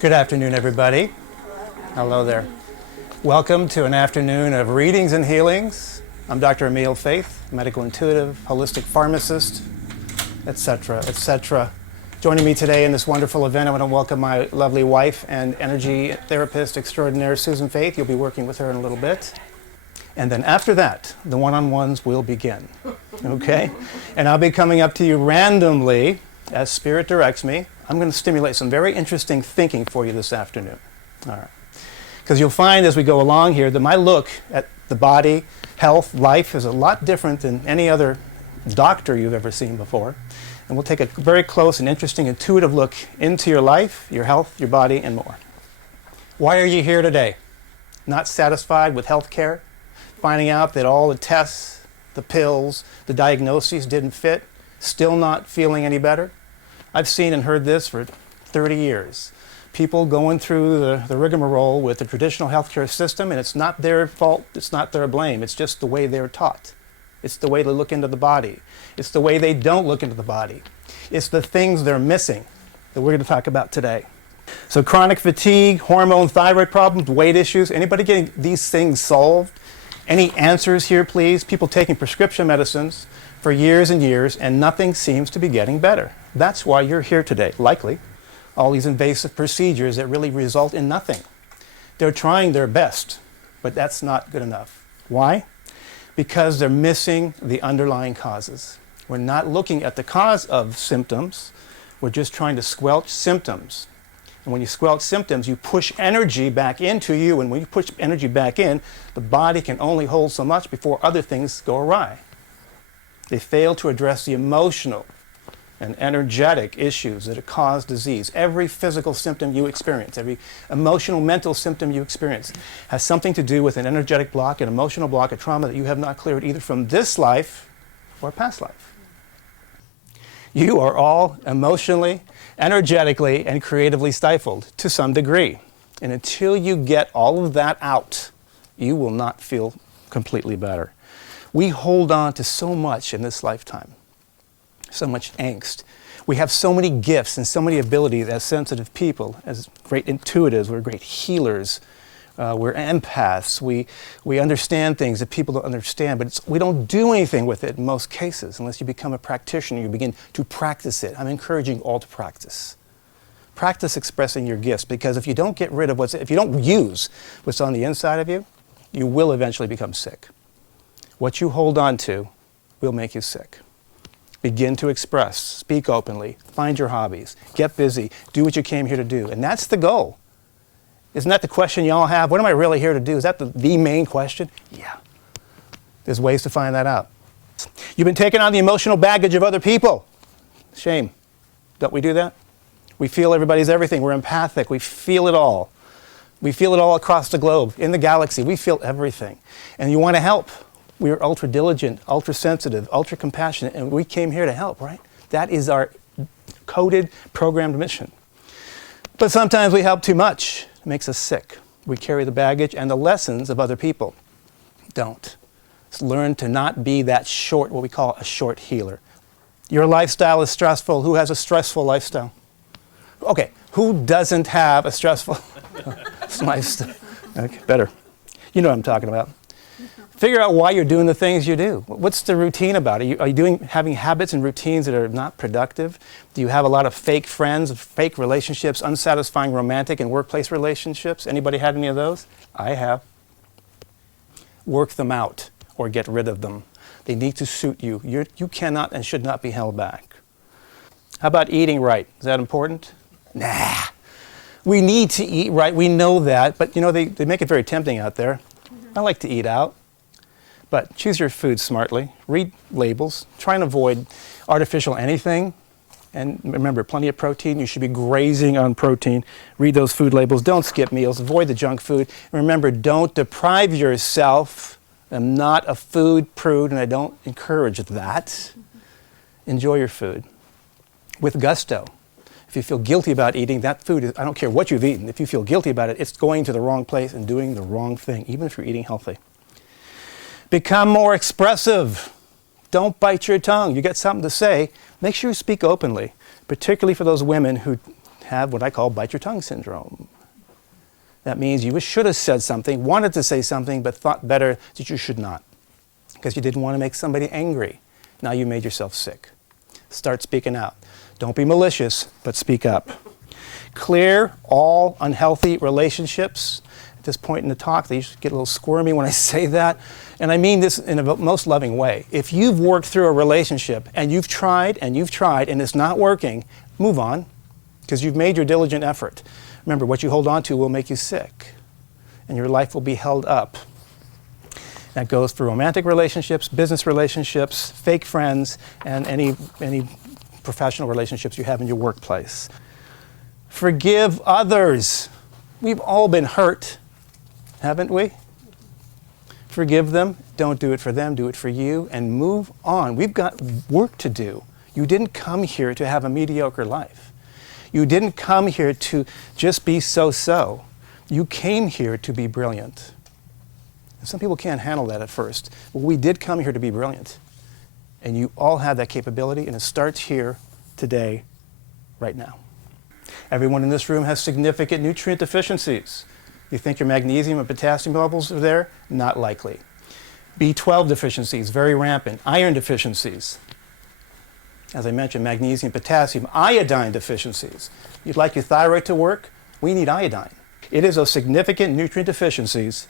Good afternoon, everybody. Hello there. Welcome to an afternoon of readings and healings. I'm Dr. Emil Faith, medical intuitive, holistic pharmacist, etc., etc. Joining me today in this wonderful event, I want to welcome my lovely wife and energy therapist extraordinaire, Susan Faith. You'll be working with her in a little bit. And then after that, the one-on-ones will begin, okay? And I'll be coming up to you randomly as Spirit directs me. I'm going to stimulate some very interesting thinking for you this afternoon. All right. Because you'll find as we go along here that my look at the body, health, life is a lot different than any other doctor you've ever seen before. And we'll take a very close and interesting intuitive look into your life, your health, your body, and more. Why are you here today? Not satisfied with health care? Finding out that all the tests, the pills, the diagnoses didn't fit? Still not feeling any better? I've seen and heard this for 30 years. People going through the rigmarole with the traditional healthcare system, and it's not their fault, it's not their blame, it's just the way they're taught. It's the way they look into the body. It's the way they don't look into the body. It's the things they're missing that we're going to talk about today. So chronic fatigue, hormone, thyroid problems, weight issues, anybody getting these things solved? Any answers here, please? People taking prescription medicines for years and years, and nothing seems to be getting better. That's why you're here today, likely. All these invasive procedures that really result in nothing. They're trying their best, but that's not good enough. Why? Because they're missing the underlying causes. We're not looking at the cause of symptoms. We're just trying to squelch symptoms. And when you squelch symptoms, you push energy back into you, and when you push energy back in, the body can only hold so much before other things go awry. They fail to address the emotional and energetic issues that cause disease. Every physical symptom you experience, every emotional, mental symptom you experience has something to do with an energetic block, an emotional block, a trauma that you have not cleared either from this life or past life. You are all emotionally, energetically, and creatively stifled to some degree. And until you get all of that out, you will not feel completely better. We hold on to so much in this lifetime. So much angst. We have so many gifts and so many abilities as sensitive people, as great intuitives. We're great healers. We're empaths. We understand things that people don't understand, but we don't do anything with it in most cases unless you become a practitioner. You begin to practice it. I'm encouraging all to practice. Practice expressing your gifts, because if you don't get rid of if you don't use what's on the inside of you, you will eventually become sick. What you hold on to will make you sick. Begin to express, speak openly, find your hobbies, get busy, do what you came here to do. And that's the goal. Isn't that the question you all have? What am I really here to do? Is that the main question? Yeah. There's ways to find that out. You've been taking on the emotional baggage of other people. Shame. Don't we do that? We feel everybody's everything. We're empathic. We feel it all. We feel it all across the globe, in the galaxy. We feel everything. And you want to help. We are ultra diligent, ultra sensitive, ultra compassionate, and we came here to help, right? That is our coded, programmed mission. But sometimes we help too much. It makes us sick. We carry the baggage and the lessons of other people. Don't. Just learn to not be that short, what we call a short healer. Your lifestyle is stressful. Who has a stressful lifestyle? Okay, who doesn't have a stressful lifestyle? Okay, better. You know what I'm talking about. Figure out why you're doing the things you do. What's the routine about? Are you having habits and routines that are not productive? Do you have a lot of fake friends, fake relationships, unsatisfying romantic and workplace relationships? Anybody had any of those? I have. Work them out or get rid of them. They need to suit you. You cannot and should not be held back. How about eating right? Is that important? Nah. We need to eat right. We know that. But you know, they make it very tempting out there. I like to eat out. But choose your food smartly, read labels, try and avoid artificial anything, and remember, plenty of protein. You should be grazing on protein. Read those food labels, don't skip meals, avoid the junk food. And remember, don't deprive yourself. I'm not a food prude, and I don't encourage that. Enjoy your food with gusto. If you feel guilty about eating, that food, I don't care what you've eaten, if you feel guilty about it, it's going to the wrong place and doing the wrong thing, even if you're eating healthy. Become more expressive. Don't bite your tongue. You get something to say, make sure you speak openly, particularly for those women who have what I call bite your tongue syndrome. That means you should have said something, wanted to say something, but thought better that you should not, because you didn't want to make somebody angry. Now you made yourself sick. Start speaking out. Don't be malicious, but speak up. Clear all unhealthy relationships. At this point in the talk, they usually get a little squirmy when I say that, and I mean this in a most loving way. If you've worked through a relationship and you've tried and it's not working, move on, because you've made your diligent effort. Remember, what you hold on to will make you sick, and your life will be held up. That goes for romantic relationships, business relationships, fake friends, and any professional relationships you have in your workplace. Forgive others. We've all been hurt, haven't we? Forgive them. Don't do it for them. Do it for you, and move on. We've got work to do. You didn't come here to have a mediocre life. You didn't come here to just be so-so. You came here to be brilliant. And some people can't handle that at first. But we did come here to be brilliant. And you all have that capability, and it starts here today, right now. Everyone in this room has significant nutrient deficiencies. You think your magnesium and potassium levels are there? Not likely. B12 deficiencies, very rampant. Iron deficiencies. As I mentioned, magnesium, potassium, iodine deficiencies. You'd like your thyroid to work? We need iodine. It is those significant nutrient deficiencies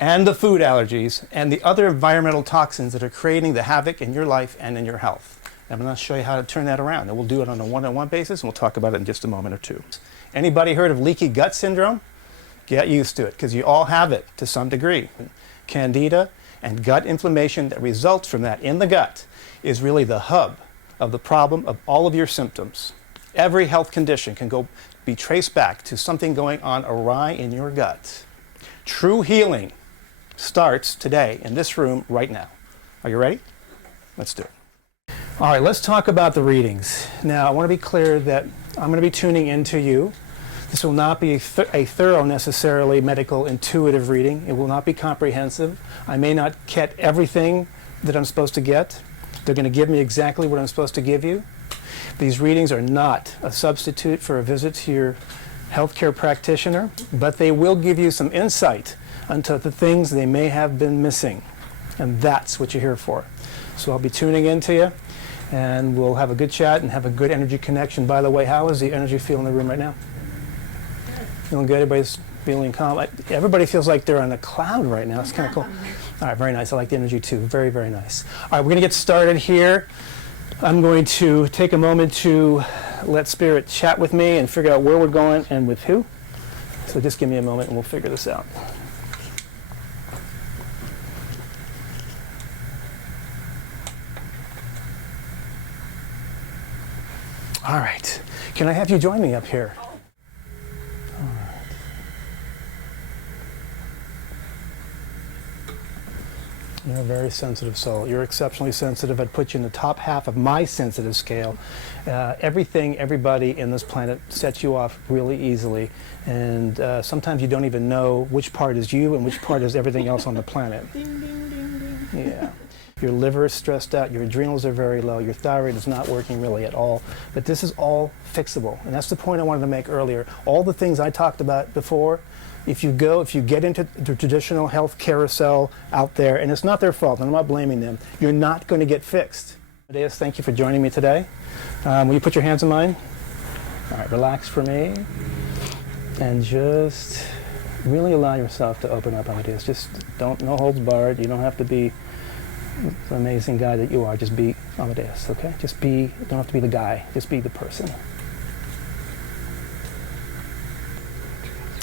and the food allergies and the other environmental toxins that are creating the havoc in your life and in your health. And I'm going to show you how to turn that around. And we'll do it on a one-on-one basis, and we'll talk about it in just a moment or two. Anybody heard of leaky gut syndrome? Get used to it, because you all have it to some degree. Candida and gut inflammation that results from that in the gut is really the hub of the problem of all of your symptoms. Every health condition can be traced back to something going on awry in your gut. True healing starts today in this room right now. Are you ready? Let's do it. All right, let's talk about the readings. Now, I want to be clear that I'm going to be tuning into you. This will not be a thorough, necessarily medical intuitive reading. It will not be comprehensive. I may not get everything that I'm supposed to get. They're going to give me exactly what I'm supposed to give you. These readings are not a substitute for a visit to your healthcare practitioner, but they will give you some insight into the things they may have been missing. And that's what you're here for. So I'll be tuning into you, and we'll have a good chat and have a good energy connection. By the way, how is the energy feel in the room right now? Feeling good? Everybody's feeling calm? Everybody feels like they're on a cloud right now. It's kind of cool. All right, very nice. I like the energy too. Very, very nice. All right, we're going to get started here. I'm going to take a moment to let Spirit chat with me and figure out where we're going and with who. So just give me a moment and we'll figure this out. All right. Can I have you join me up here? All right. You're a very sensitive soul. You're exceptionally sensitive. I'd put you in the top half of my sensitive scale. Everything, everybody in this planet sets you off really easily. And sometimes you don't even know which part is you and which part is everything else on the planet. Ding, ding, ding, ding. Yeah. Your liver is stressed out, your adrenals are very low, your thyroid is not working really at all. But this is all fixable. And that's the point I wanted to make earlier. All the things I talked about before, if you get into the traditional health carousel out there, and it's not their fault, and I'm not blaming them, you're not going to get fixed. Amadeus, thank you for joining me today. Will you put your hands in mine? All right, relax for me. And just really allow yourself to open up, Amadeus. Just no holds barred. You don't have to be the amazing guy that you are. Just be Amadeus, okay? Just be, don't have to be the guy, just be the person.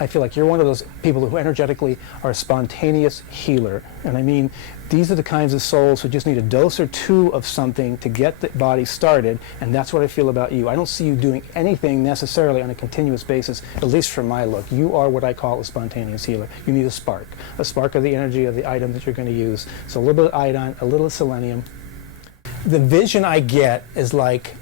I feel like you're one of those people who energetically are a spontaneous healer. And I mean, these are the kinds of souls who just need a dose or two of something to get the body started, and that's what I feel about you. I don't see you doing anything necessarily on a continuous basis, at least from my look. You are what I call a spontaneous healer. You need a spark of the energy of the item that you're going to use. So a little bit of iodine, a little selenium. The vision I get is like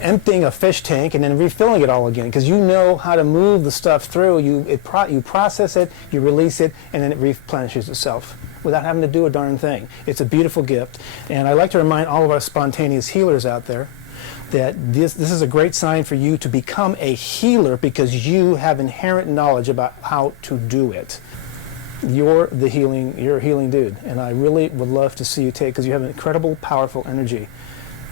emptying a fish tank and then refilling it all again, because you know how to move the stuff through. You process it, you release it, and then it replenishes itself without having to do a darn thing. It's a beautiful gift. And I like to remind all of our spontaneous healers out there that this is a great sign for you to become a healer because you have inherent knowledge about how to do it. You're a healing dude, and I really would love to see you take, because you have an incredible, powerful energy.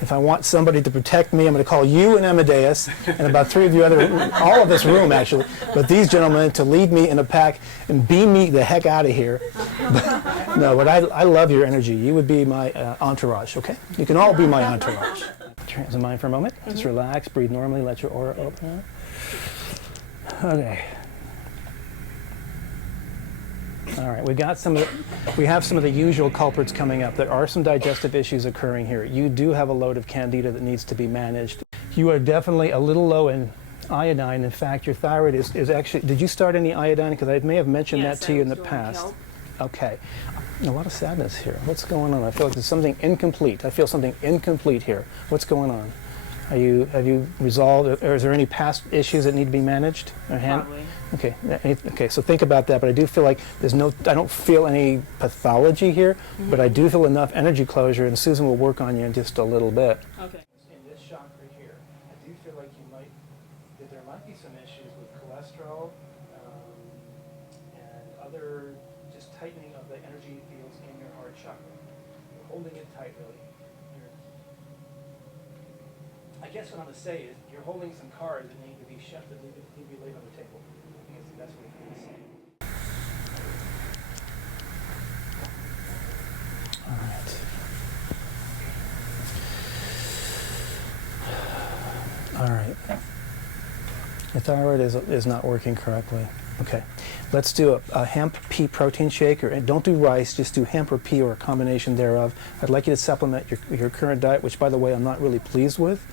If I want somebody to protect me, I'm going to call you and Amadeus, and about 3 of you all of this room actually, but these gentlemen to lead me in a pack and beam me the heck out of here. But I love your energy. You would be my entourage, okay? You can all be my entourage. Put your hands in mine for a moment. Just relax, breathe normally, let your aura open up. Okay. All right, we have some of the usual culprits coming up. There are some digestive issues occurring here. You do have a load of candida that needs to be managed. You are definitely a little low in iodine. In fact, your thyroid is actually, did you start any iodine? Because I may have mentioned that to you in the past. Okay. A lot of sadness here. What's going on? I feel like there's something incomplete. I feel something incomplete here. What's going on? Have you resolved, or is there any past issues that need to be managed? Probably. Okay, so think about that, but I do feel like I don't feel any pathology here, but I do feel enough energy closure, and Susan will work on you in just a little bit. Okay. In this chakra here, I do feel like there might be some issues with cholesterol and other just tightening of the energy fields in your heart chakra. You're holding it tight, really. I guess what I'm going to say is you're holding some cards that need to be shut, that need to be laid on the table. I guess that's what I'm going to say. All right. The thyroid is not working correctly. Okay. Let's do a hemp pea protein shake, and don't do rice, just do hemp or pea or a combination thereof. I'd like you to supplement your current diet, which, by the way, I'm not really pleased with.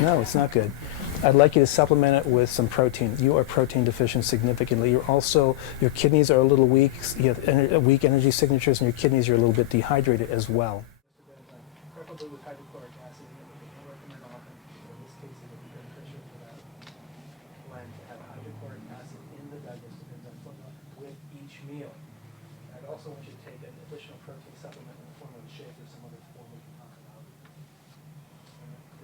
No, it's not good. I'd like you to supplement it with some protein. You are protein deficient significantly. Your kidneys are a little weak. You have weak energy signatures, and your kidneys are a little bit dehydrated as well. Preferably with hydrochloric acid. I recommend often, in this case, it would be beneficial for that blend to have hydrochloric acid in the digestive enzyme with each meal. I'd also want you to take an additional protein supplement in the form of a shake or some other form we can talk about.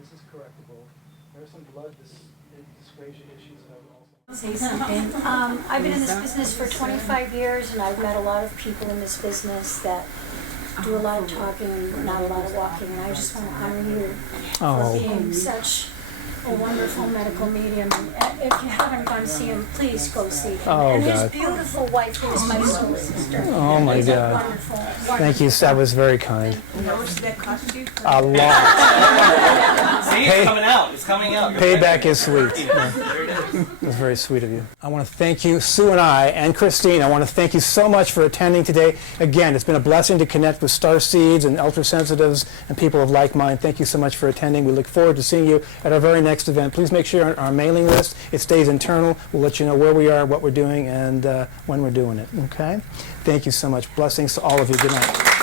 This is correctable. There are some blood dysplasia issues that I would also say something. I've been in this business for 25 years, and I've met a lot of people in this business that do a lot of talking and not a lot of walking, and I just want to honor you for being such a wonderful medical medium. And if you haven't gone to see him, please go see him. And his beautiful wife, who is my soul sister. Oh my God. Wonderful. Thank you. That was very kind. How much did that cost you? A lot. See, it's coming out. It's coming out. Payback is sweet. It was very sweet of you. I want to thank you, Sue and I, and Christine. I want to thank you so much for attending today. Again, it's been a blessing to connect with star seeds and ultrasensitives and people of like mind. Thank you so much for attending. We look forward to seeing you at our very next event. Please make sure on our mailing list it stays internal. We'll let you know where we are, what we're doing, and when we're doing it. Okay? Thank you so much. Blessings to all of you. Good night.